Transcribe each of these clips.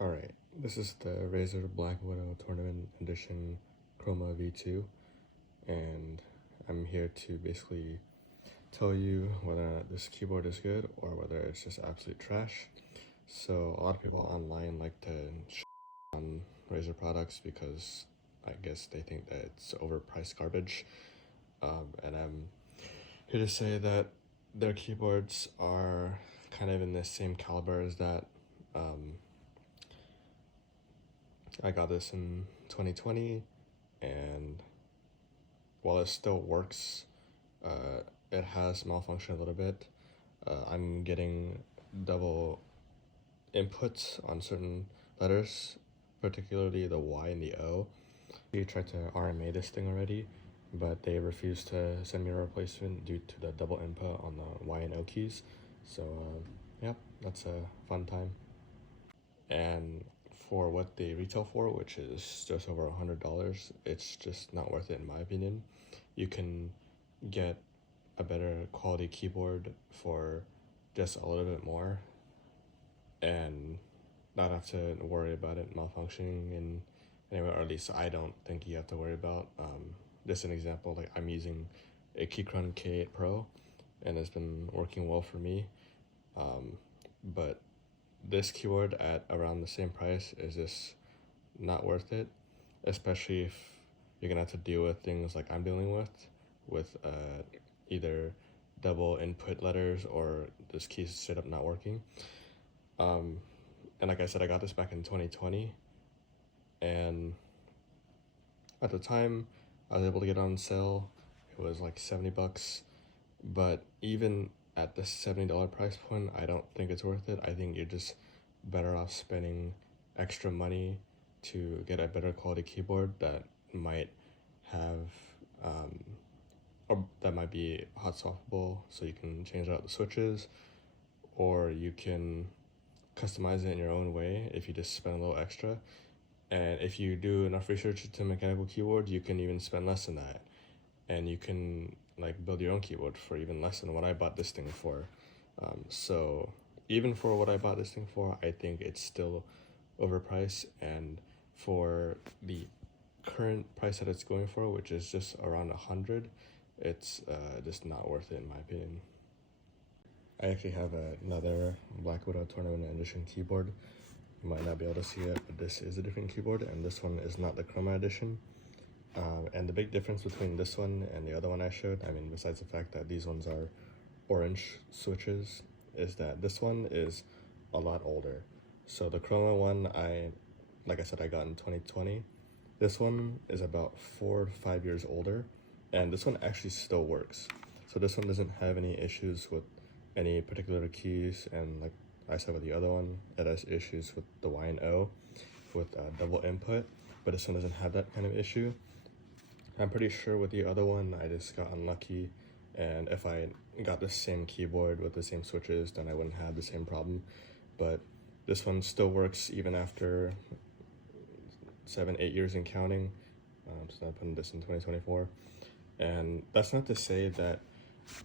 Alright, this is the Razer Blackwidow Tournament Edition Chroma V2, and I'm here to basically tell you whether or not this keyboard is good or whether it's just absolute trash. So a lot of people online like to on Razer products because I guess they think that it's overpriced garbage, and I'm here to say that their keyboards are kind of in the same caliber as that. I got this in 2020, and while it still works, it has malfunctioned a little bit. I'm getting double inputs on certain letters, particularly the Y and the O. We tried to RMA this thing already, but they refused to send me a replacement due to the double input on the Y and O keys. So, yep, that's a fun time. And for what they retail for, which is just over $100, it's just not worth it in my opinion. You can get a better quality keyboard for just a little bit more and not have to worry about it malfunctioning in any way, or at least I don't think you have to worry about. Just an example, like I'm using a Keychron Pro and it's been working well for me, but this keyboard at around the same price is just not worth it, especially if you're gonna have to deal with things like I'm dealing with either double input letters or this key is straight up not working. And like I said, I got this back in 2020, and at the time I was able to get it on sale. It was like 70 bucks, but even at the $70 price point, I don't think it's worth it. I think you're just better off spending extra money to get a better quality keyboard that might have or that might be hot swappable, so you can change out the switches, or you can customize it in your own way if you just spend a little extra. And if you do enough research into mechanical keyboards, you can even spend less than that, and you can like build your own keyboard for even less than what I bought this thing for. So even for what I bought this thing for, I think it's still overpriced, and for the current price that it's going for, which is just around 100, it's just not worth it in my opinion. I actually have another Blackwidow Tournament Edition keyboard. You might not be able to see it, but this is a different keyboard, and this one is not the Chroma edition. And the big difference between this one and the other one I showed, I mean, besides the fact that these ones are orange switches, is that this one is a lot older. So the Chroma one, like I said, I got in 2020. This one is about 4 to 5 years older, and this one actually still works. So this one doesn't have any issues with any particular keys, and like I said with the other one, it has issues with the Y and O with double input, but this one doesn't have that kind of issue. I'm pretty sure with the other one, I just got unlucky, and if I got the same keyboard with the same switches, then I wouldn't have the same problem. But this one still works even after 7-8 years and counting. So I'm putting this in 2024, and that's not to say that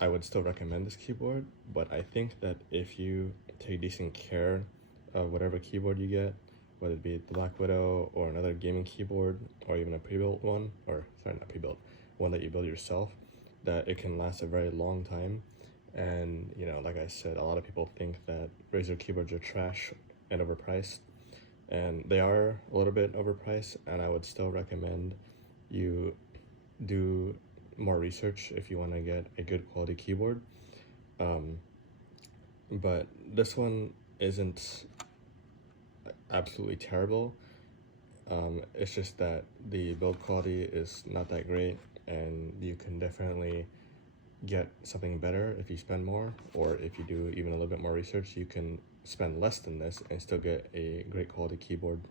I would still recommend this keyboard, but I think that if you take decent care of whatever keyboard you get, whether it be the Blackwidow or another gaming keyboard or even a pre-built one, or sorry, not pre-built, one that you build yourself, that it can last a very long time. And you know, like I said, a lot of people think that Razer keyboards are trash and overpriced, and they are a little bit overpriced, and I would still recommend you do more research if you want to get a good quality keyboard. But this one isn't absolutely terrible. It's just that the build quality is not that great, and you can definitely get something better if you spend more, or if you do even a little bit more research, you can spend less than this and still get a great quality keyboard.